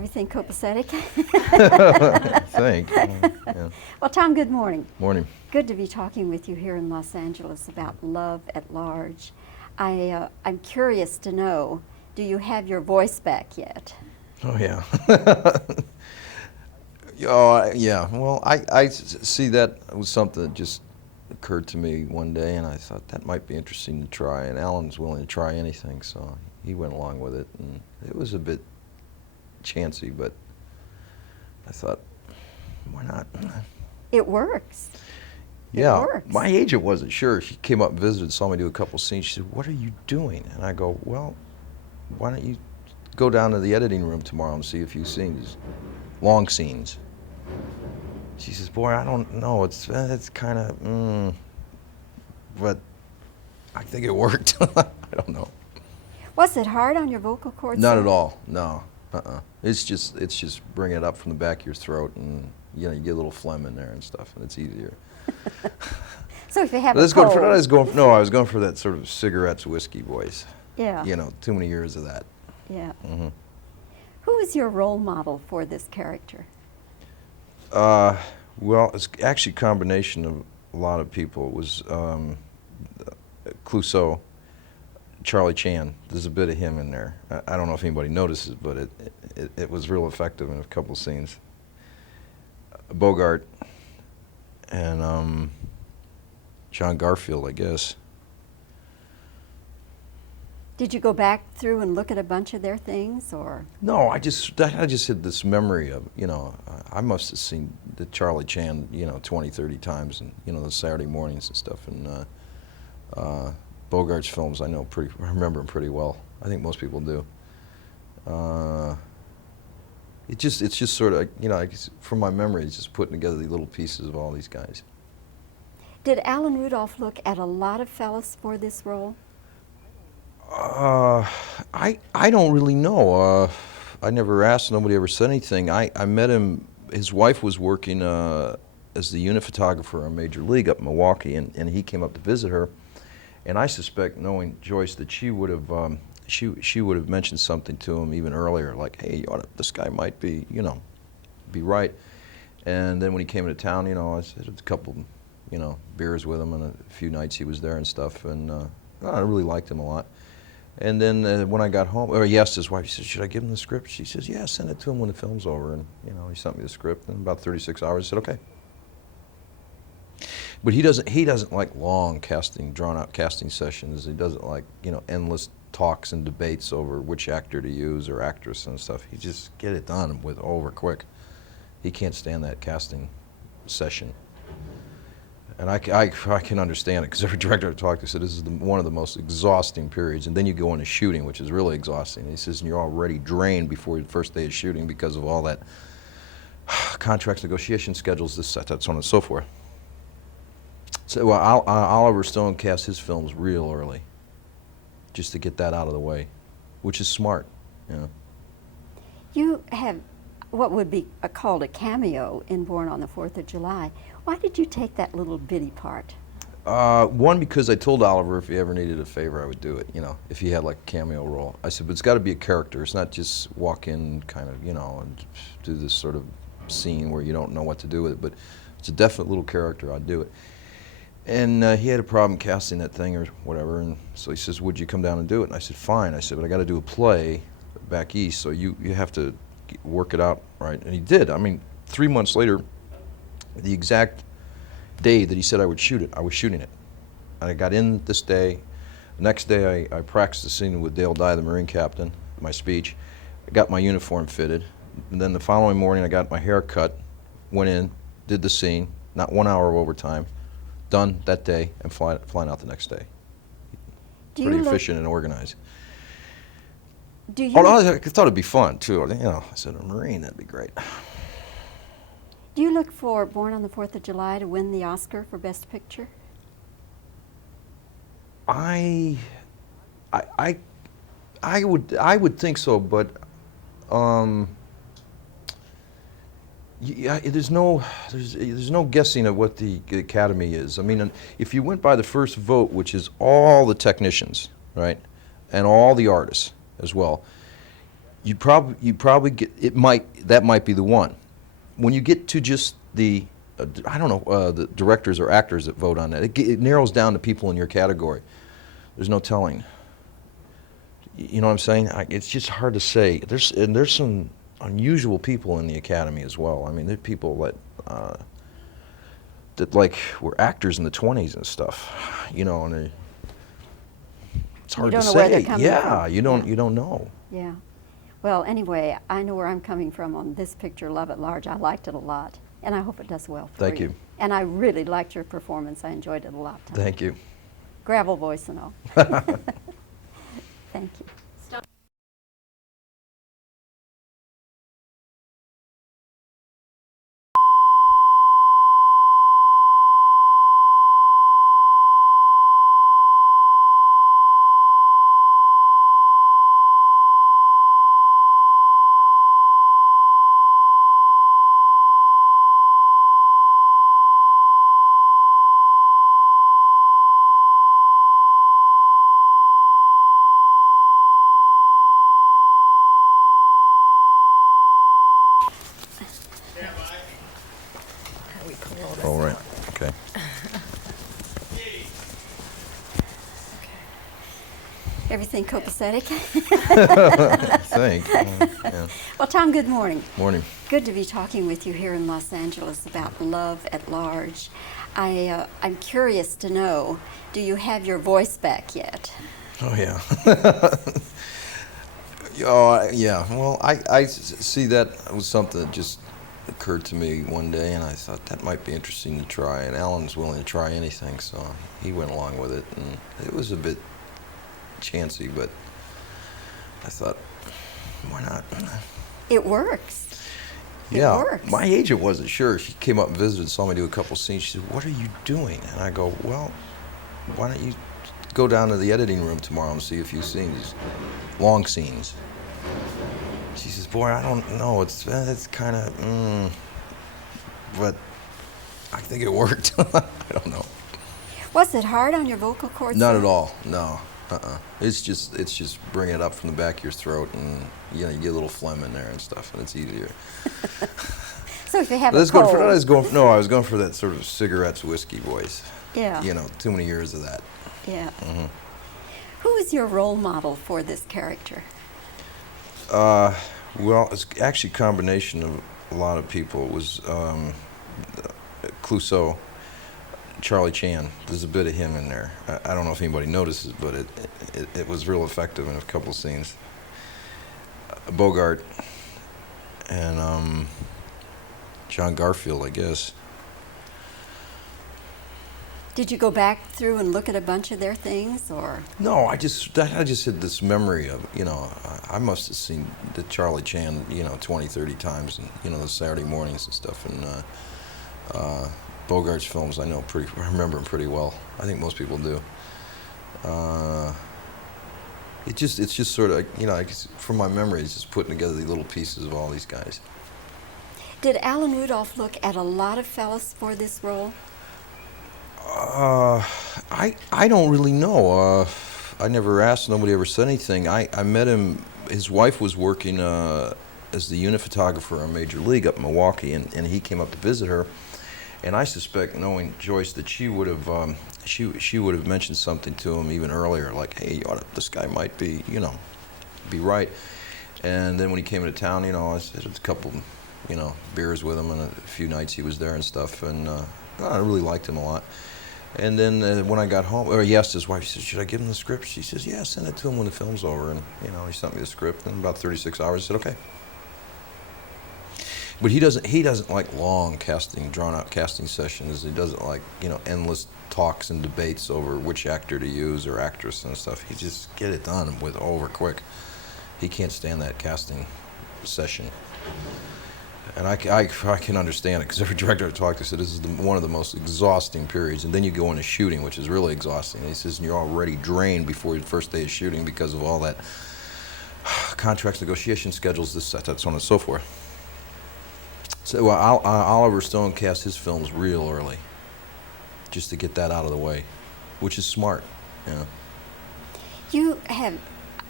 Everything copacetic? I think. Yeah. Well, Tom, good morning. Morning. Good to be talking with you here in Los Angeles about love at large. I'm curious to know, do you have your voice back yet? Oh, yeah. Yeah. Well, I see that was something that just occurred to me one day, and I thought that might be interesting to try. And Alan's willing to try anything, so he went along with it. And it was a bit chancy, but I thought, why not? It works. Yeah, It works. my agent wasn't sure. She came up and visited, saw me do a couple scenes. She said, "What are you doing?" And I go, "Well, why don't you go down to the editing room tomorrow and see a few scenes, long scenes." She says, "Boy, I don't know. It's kind of, but I think it worked." I don't know. Was it hard on your vocal cords? Not at all. No. It's just bring it up from the back of your throat, and you get a little phlegm in there and stuff, and it's easier. So if you have I a was cold. I was going for that sort of cigarettes whiskey voice. Yeah. Too many years of that. Yeah. Mm-hmm. Who is your role model for this character? Well, it's actually a combination of a lot of people. It was Clouseau, Charlie Chan. There's a bit of him in there. I don't know if anybody notices, but it was real effective in a couple scenes. Bogart and John Garfield, I guess. Did you go back through and look at a bunch of their things, or? No, I just had this memory of, I must have seen the Charlie Chan, 20, 30 times, and, the Saturday mornings and stuff. And Bogart's films, I remember them pretty well. I think most people do. It's just sort of, from my memory, it's just putting together these little pieces of all these guys. Did Alan Rudolph look at a lot of fellas for this role? I don't really know. I never asked. Nobody ever said anything. I met him. His wife was working as the unit photographer on Major League up in Milwaukee, and he came up to visit her. And I suspect, knowing Joyce, that she would have she would have mentioned something to him even earlier, like, "Hey, this guy might be be right." And then when he came into town, I had a couple, beers with him, and a few nights he was there and stuff, and I really liked him a lot. And then when I got home, or he asked his wife, he said, "Should I give him the script?" She says, "Yeah, send it to him when the film's over." And he sent me the script. In about 36 hours, I said, "Okay." But he doesn't like long drawn out casting sessions. He doesn't like endless talks and debates over which actor to use or actress and stuff. He just get it done over quick. He can't stand that casting session. And I can understand it, because every director I talked to said this is one of the most exhausting periods. And then you go into shooting, which is really exhausting. He says, and you're already drained before the first day of shooting because of all that contracts, negotiation schedules, this, that, so on and so forth. So Oliver Stone cast his films real early, just to get that out of the way, which is smart. You have what would be called a cameo in Born on the 4th of July. Why did you take that little bitty part? One, because I told Oliver if he ever needed a favor, I would do it, if he had like a cameo role. I said, but it's got to be a character. It's not just walk in kind of, and do this sort of scene where you don't know what to do with it, but it's a definite little character. I'd do it. And he had a problem casting that thing or whatever, and so he says, would you come down and do it? And I said, fine. I said, but I got to do a play back east, so you have to work it out, right? And he did. I mean, 3 months later, the exact day that he said I would shoot it, I was shooting it. And I got in this day. The next day, I practiced the scene with Dale Dye, the Marine captain, my speech. I got my uniform fitted. And then the following morning, I got my hair cut, went in, did the scene, not 1 hour of overtime, done that day, and flying out the next day. Pretty efficient and organized. I thought it'd be fun, too. I said, a Marine, that'd be great. Do you look for Born on the 4th of July to win the Oscar for Best Picture? I would think so, but there's no guessing at what the Academy is. I mean, if you went by the first vote, which is all the technicians, right, and all the artists as well, you probably get that might be the one. When you get to just the I don't know the directors or actors that vote on that, it narrows down to people in your category. There's no telling. You know what I'm saying? It's just hard to say. There's some unusual people in the Academy as well. I mean, there are people that like were actors in the 20s and stuff. You know, and it's hard to say. Where they're coming yeah, from. you don't know. Yeah. Well, anyway, I know where I'm coming from on this picture, Love at Large. I liked it a lot, and I hope it does well for you. Thank you. And I really liked your performance. I enjoyed it a lot. Tom. Thank you. Gravel voice and all. Thank you. All right. Okay. Everything copacetic? I think. Yeah. Well, Tom, good morning. Morning. Good to be talking with you here in Los Angeles about love at large. I'm curious to know, do you have your voice back yet? Oh yeah. Yeah. Well, I see that was something that just occurred to me one day, and I thought that might be interesting to try. And Alan's willing to try anything, so he went along with it, and it was a bit chancy, but I thought, why not? It works. Yeah, It works. my agent wasn't sure. She came up and visited, saw me do a couple scenes. She said, "What are you doing?" And I go, "Well, why don't you go down to the editing room tomorrow and see a few scenes, long scenes." She says, "Boy, I don't know. It's kind of, but I think it worked." I don't know. Was it hard on your vocal cords? Not at all. No. It's just bring it up from the back of your throat, and you get a little phlegm in there and stuff, and it's easier. So if you have I a was cold. I was going for that sort of cigarettes whiskey voice. Yeah. Too many years of that. Yeah. Mm-hmm. Who is your role model for this character? Well, it's actually a combination of a lot of people. It was Clouseau, Charlie Chan. There's a bit of him in there. I don't know if anybody notices, but it was real effective in a couple scenes. Bogart and John Garfield, I guess. Did you go back through and look at a bunch of their things, or? No, I just had this memory of, I must have seen the Charlie Chan, 20, 30 times, and, the Saturday mornings and stuff, and Bogart's films I remember them pretty well. I think most people do. It's just sort of, from my memory, it's just putting together these little pieces of all these guys. Did Alan Rudolph look at a lot of fellas for this role? I don't really know. I never asked. Nobody ever said anything. I met him. His wife was working as the unit photographer on Major League up in Milwaukee, and he came up to visit her. And I suspect, knowing Joyce, that she would have she would have mentioned something to him even earlier, like, "Hey, this guy might be be right." And then when he came into town, I had a couple beers with him, and a few nights he was there and stuff, and I really liked him a lot. And then when I got home, or he asked his wife, he said, "Should I give him the script?" She says, "Yeah, send it to him when the film's over." And he sent me the script, and in about 36 hours, I said, "Okay." But he doesn't like long drawn out casting sessions. He doesn't like endless talks and debates over which actor to use or actress and stuff. He just get it done over quick. He can't stand that casting session. And I can understand it, because every director I talked to said this is one of the most exhausting periods. And then you go into shooting, which is really exhausting. And he says, and you're already drained before your first day of shooting because of all that contracts, negotiation schedules, this, that, so on and so forth. So Oliver Stone cast his films real early, just to get that out of the way, which is smart. You have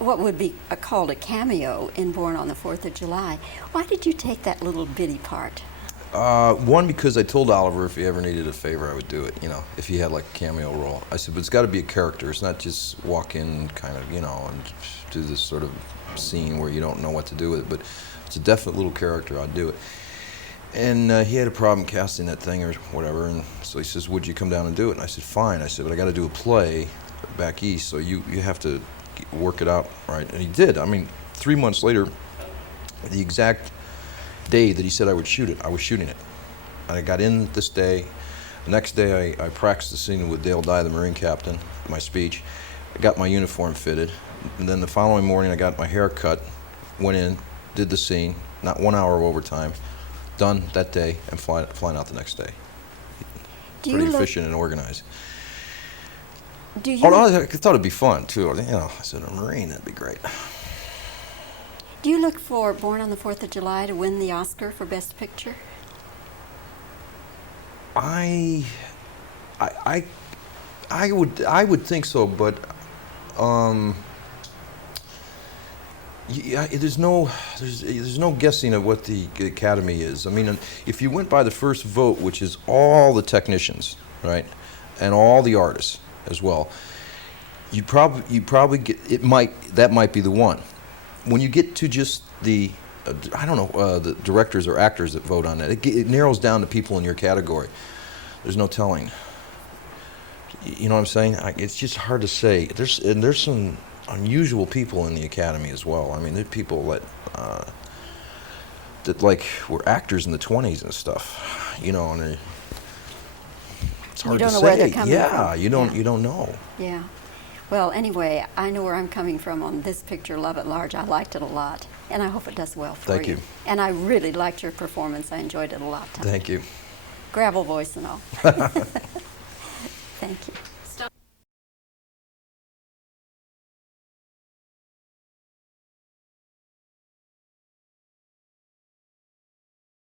what would be called a cameo in Born on the 4th of July. Why did you take that little bitty part? One, because I told Oliver if he ever needed a favor, I would do it, you know, if he had like a cameo role. I said, but it's got to be a character. It's not just walk in kind of, you know, and do this sort of scene where you don't know what to do with it, but it's a definite little character. I'd do it. And he had a problem casting that thing or whatever, and so he says, would you come down and do it? And I said, fine. I said, but I got to do a play back east, so you have to work it out, right? And he did. I mean, 3 months later, the exact day that he said I would shoot it, I was shooting it. And I got in this day. The next day, I practiced the scene with Dale Dye, the Marine captain, my speech. I got my uniform fitted. And then the following morning, I got my hair cut, went in, did the scene, not 1 hour of overtime, done that day, and flying out the next day. Pretty efficient and organized. Do you Oh, no, I thought it'd be fun, too. You know, I said, a Marine, that'd be great. Do you look for Born on the 4th of July to win the Oscar for Best Picture? I would think so, but yeah, there's no guessing at what the Academy is. I mean, if you went by the first vote, which is all the technicians, right, and all the artists as well, you probably get that might be the one. When you get to just the I don't know the directors or actors that vote on that, it narrows down to people in your category. There's no telling. You know what I'm saying? It's just hard to say. There's some unusual people in the Academy as well. I mean, there are people that like were actors in the 20s and stuff. You know, and it's hard to say. You don't know where they're coming from. Yeah, you don't know. Yeah. Well, anyway, I know where I'm coming from on this picture, Love at Large. I liked it a lot, and I hope it does well for you. Thank you. And I really liked your performance. I enjoyed it a lot. Thank you. Gravel voice and all. Thank you.